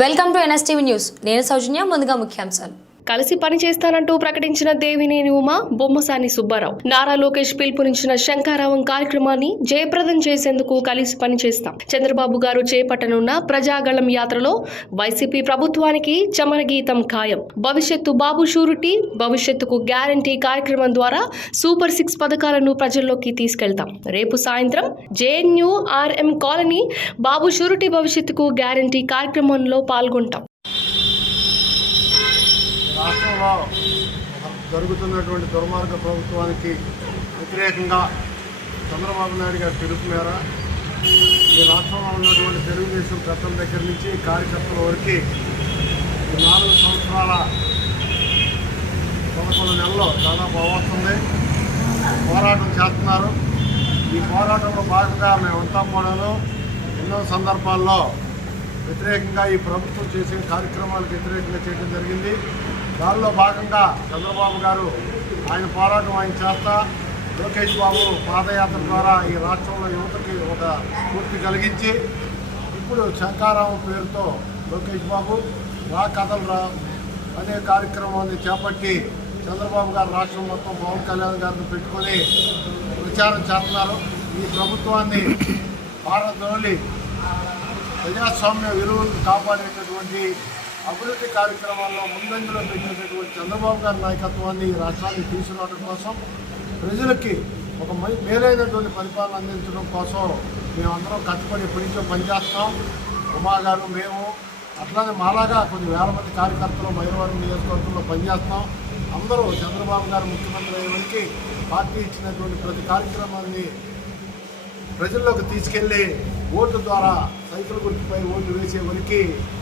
Welcome to NSTV news. నేను సౌజన్య. ముందుగా ముఖ్యాంశాలు. కలిసి పనిచేస్తానంటూ ప్రకటించిన దేవినేని ఉమా, బొమ్మసాని సుబ్బారావు. నారా లోకేష్ పిలుపునిచ్చిన శంఖారావం కార్యక్రమాన్ని జయప్రదం చేసేందుకు కలిసి పనిచేస్తాం. చంద్రబాబు గారు చేపట్టనున్న ప్రజాగళం యాత్రలో వైసీపీ ప్రభుత్వానికి చమరగీతం ఖాయం. భవిష్యత్తు బాబు షూరిటీ, భవిష్యత్తుకు గ్యారంటీ కార్యక్రమం ద్వారా సూపర్ 6 పథకాలను ప్రజల్లోకి తీసుకెళ్తాం. రేపు సాయంత్రం JNURM కాలనీ బాబు షూరిటీ భవిష్యత్తుకు గ్యారంటీ కార్యక్రమంలో పాల్గొంటాం. రాష్ట్రంలో జరుగుతున్నటువంటి దుర్మార్గ ప్రభుత్వానికి వ్యతిరేకంగా చంద్రబాబు నాయుడు గారి పిలుపు మేర ఈ రాష్ట్రంలో ఉన్నటువంటి తెలుగుదేశం పెద్దల దగ్గర నుంచి కార్యకర్తల వరకు 4 సంవత్సరాల 11 నెలల్లో దాదాపు అవస్తుంది పోరాటం చేస్తున్నారు. ఈ పోరాటంలో భాగంగా మేమంతా కూడాను ఎన్నో సందర్భాల్లో వ్యతిరేకంగా ఈ ప్రభుత్వం చేసే కార్యక్రమాలకు వ్యతిరేకంగా చేయడం జరిగింది. దానిలో భాగంగా చంద్రబాబు గారు ఆయన పోరాటం ఆయన చేస్తా లోకేష్ బాబు పాదయాత్ర ద్వారా ఈ రాష్ట్రంలో యువతకి ఒక స్ఫూర్తి కలిగించి ఇప్పుడు శంఖారావం పేరుతో లోకేష్ బాబు రా కథలు రా అనే కార్యక్రమాన్ని చేపట్టి చంద్రబాబు గారు రాష్ట్రం మొత్తం పవన్ కళ్యాణ్ గారిని పెట్టుకొని ప్రచారం చేస్తున్నారు. ఈ ప్రభుత్వాన్ని భారతదేశంలో ప్రజాస్వామ్య విలువలను కాపాడేటటువంటి అభివృద్ధి కార్యక్రమాల్లో ముందంజలో పెట్టినటువంటి చంద్రబాబు గారి నాయకత్వాన్ని ఈ రాష్ట్రాన్ని తీసుకురావడం కోసం ప్రజలకి ఒక మేలైనటువంటి పరిపాలన అందించడం కోసం మేమందరం కట్టుబడి ఎప్పటి నుంచో పనిచేస్తాం. ఉమా గారు, మేము అట్లానే మాలాగా కొన్ని వేల మంది కార్యకర్తలు మైలవరం నియోజకవర్గంలో పనిచేస్తాం. అందరూ చంద్రబాబు గారు ముఖ్యమంత్రి అయ్యేవరికి పార్టీ ఇచ్చినటువంటి ప్రతి కార్యక్రమాన్ని ప్రజల్లోకి తీసుకెళ్లి ఓటు ద్వారా సైకిల్ గుర్తుపై ఓట్లు వేసే వరకు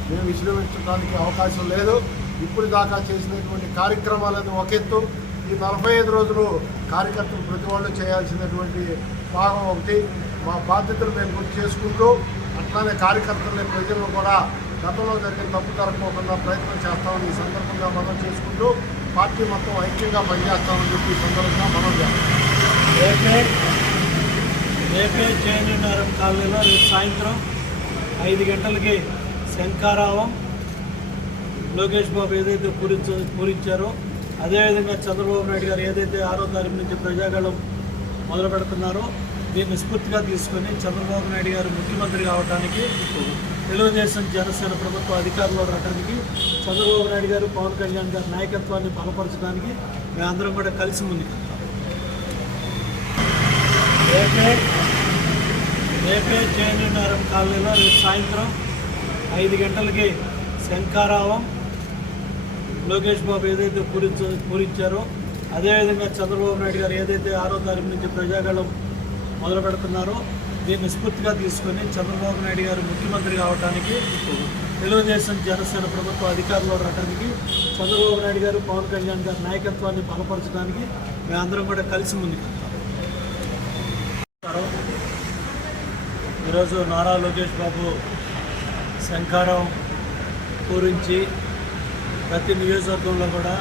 మేము విశ్రమించడానికి అవకాశం లేదు. ఇప్పుడు దాకా చేసినటువంటి కార్యక్రమాలను ఒక ఎత్తు, ఈ 45 రోజులు కార్యకర్తలు ప్రతి వాళ్ళు చేయాల్సినటువంటి భాగం ఒకటి. మా బాధ్యతలు మేము గుర్తు చేసుకుంటూ అట్లానే కార్యకర్తలని ప్రజలను కూడా గతంలో జరిగిన తప్పు జరగకుండా ప్రయత్నం చేస్తామని ఈ సందర్భంగా మనం చేసుకుంటూ పార్టీ మొత్తం ఐక్యంగా పనిచేస్తామని చెప్పి ఈ సందర్భంగా మనం చేస్తాం. రేపే JNURM కాలనీలో రేపు సాయంత్రం 5 గంటలకి శంఖారావం లోకేష్ బాబు ఏదైతే పూరించారో అదేవిధంగా చంద్రబాబు నాయుడు గారు ఏదైతే 6వ తారీఖు నుంచి ప్రజాగళం మొదలు పెడుతున్నారో దీన్ని స్ఫూర్తిగా తీసుకొని చంద్రబాబు నాయుడు గారు ముఖ్యమంత్రి కావడానికి, తెలుగుదేశం జనసేన ప్రభుత్వ అధికారంలో రావడానికి, చంద్రబాబు నాయుడు గారు పవన్ కళ్యాణ్ గారి నాయకత్వాన్ని బలపరచడానికి మేమందరం కూడా కలిసి ముందుకెళ్తాం. రేపే JNURM కాలనీలో రేపు సాయంత్రం 5 గంటలకి శంఖారావం లోకేష్ బాబు ఏదైతే పూరించారో అదేవిధంగా చంద్రబాబు నాయుడు గారు ఏదైతే 6వ తారీఖు నుంచి ప్రజాగళం మొదలు పెడుతున్నారో దీన్ని స్ఫూర్తిగా తీసుకొని చంద్రబాబు నాయుడు గారు ముఖ్యమంత్రి కావడానికి, తెలుగుదేశం జనసేన ప్రభుత్వ అధికారంలో రావడానికి, చంద్రబాబు నాయుడు గారు పవన్ కళ్యాణ్ గారి నాయకత్వాన్ని బలపరచడానికి మేమందరం కూడా కలిసి ముందుకెళ్తాం. ఈరోజు నారా లోకేష్ బాబు శంఖారావం పూరించి ప్రతి నియోజకవర్గంలో కూడా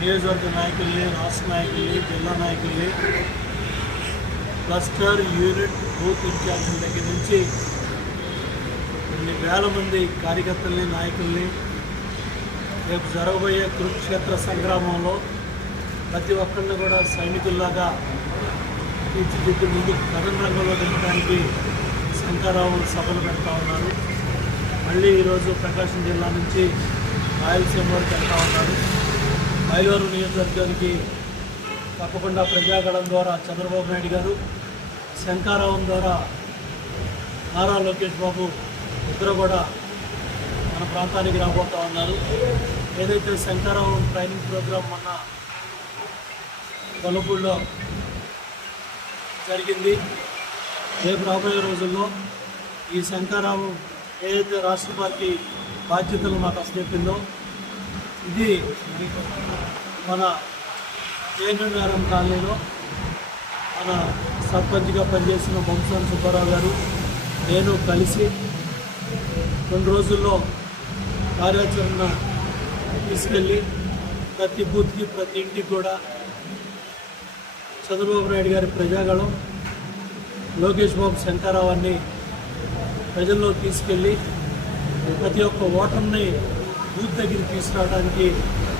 నియోజకవర్గ నాయకుల్ని, రాష్ట్ర నాయకుల్ని, జిల్లా నాయకుల్ని, క్లస్టర్, యూనిట్, బూత్ ఇన్ఛార్జీల దగ్గర నుంచి కొన్ని వేల మంది కార్యకర్తల్ని, నాయకుల్ని రేపు జరగబోయే కురుక్షేత్ర సంగ్రామంలో ప్రతి ఒక్కరిని కూడా సైనికుల్లాగా తీర్చిదిద్ది ముందు కథన రంగంలో దింపడానికి శంఖారావం సభలు పెడతా ఉన్నారు. మళ్ళీ ఈరోజు ప్రకాశం జిల్లా నుంచి రాయలసీమ వరకు వెళ్తూ ఉన్నారు. మైలవరం నియోజకవర్గానికి తప్పకుండా ప్రజాగళం ద్వారా చంద్రబాబు నాయుడు గారు, శంఖారావం ద్వారా నారా లోకేష్ బాబు ఇద్దరు కూడా మన ప్రాంతానికి రాబోతూ ఉన్నారు. ఏదైతే శంఖారావం ట్రైనింగ్ ప్రోగ్రాం మొన్న కొలపూడిలో జరిగింది, రేపు రాబోయే రోజుల్లో ఈ శంఖారావం ఏదైతే రాష్ట్ర పార్టీ బాధ్యతలు మాకు అప్పచెప్పిందో ఇది మన JNURM కాలనీలో మన సర్పంచ్గా పనిచేసిన బొమ్మసాని సుబ్బారావు గారు, నేను కలిసి 2 రోజుల్లో కార్యాచరణ తీసుకెళ్ళి ప్రతి బూత్కి, ప్రతి ఇంటికి కూడా చంద్రబాబు నాయుడు గారి ప్రజాగళం, లోకేష్ బాబు శంఖారావాన్ని ప్రజల్లో తీసుకెళ్ళి ప్రతి ఒక్క ఓటర్ని బూత్ దగ్గరికి తీసుకురావడానికి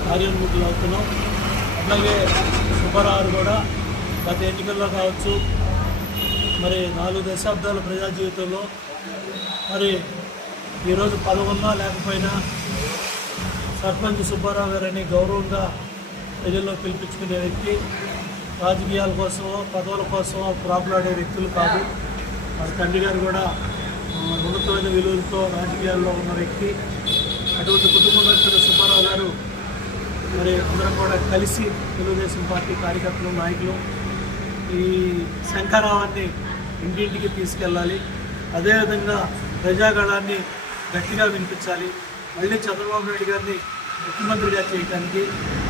కార్యోన్ముఖులు అవుతున్నాం. అలాగే సుబ్బారావు కూడా గత ఎన్నికల్లో కావచ్చు, మరి 4 దశాబ్దాల ప్రజా జీవితంలో మరి ఈరోజు పదవున్నా లేకపోయినా సర్పంచ్ సుబ్బారావు గారని గౌరవంగా ప్రజల్లో పిలిపించుకునే వ్యక్తి. రాజకీయాల కోసమో పదవుల కోసమో ప్రాకులాడే వ్యక్తులు కాదు. మరి తండ్రి గారు కూడా ఉన్నతమైన విలువలతో రాజకీయాల్లో ఉన్న వ్యక్తి. అటువంటి కుటుంబంలో వచ్చిన సుబ్బారావు గారు మరి అందరం కూడా కలిసి తెలుగుదేశం పార్టీ కార్యకర్తలు, నాయకులు ఈ శంఖారావాన్ని ఇంటింటికి తీసుకెళ్ళాలి. అదేవిధంగా ప్రజాగళాన్ని గట్టిగా వినిపించాలి. మళ్ళీ చంద్రబాబు నాయుడు గారిని ముఖ్యమంత్రిగా చేయడానికి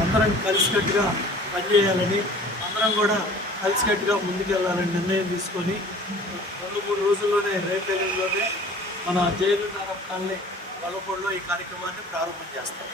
అందరం కలిసికట్టుగా పనిచేయాలని, అందరం కూడా కలిసికట్టుగా ముందుకెళ్ళాలని నిర్ణయం తీసుకొని 2-3 రోజుల్లోనే రేపు ఎల్లుండిలోనే మన జైలు కాలనీ వల్లపూడిలో ఈ కార్యక్రమాన్ని ప్రారంభం చేస్తాం.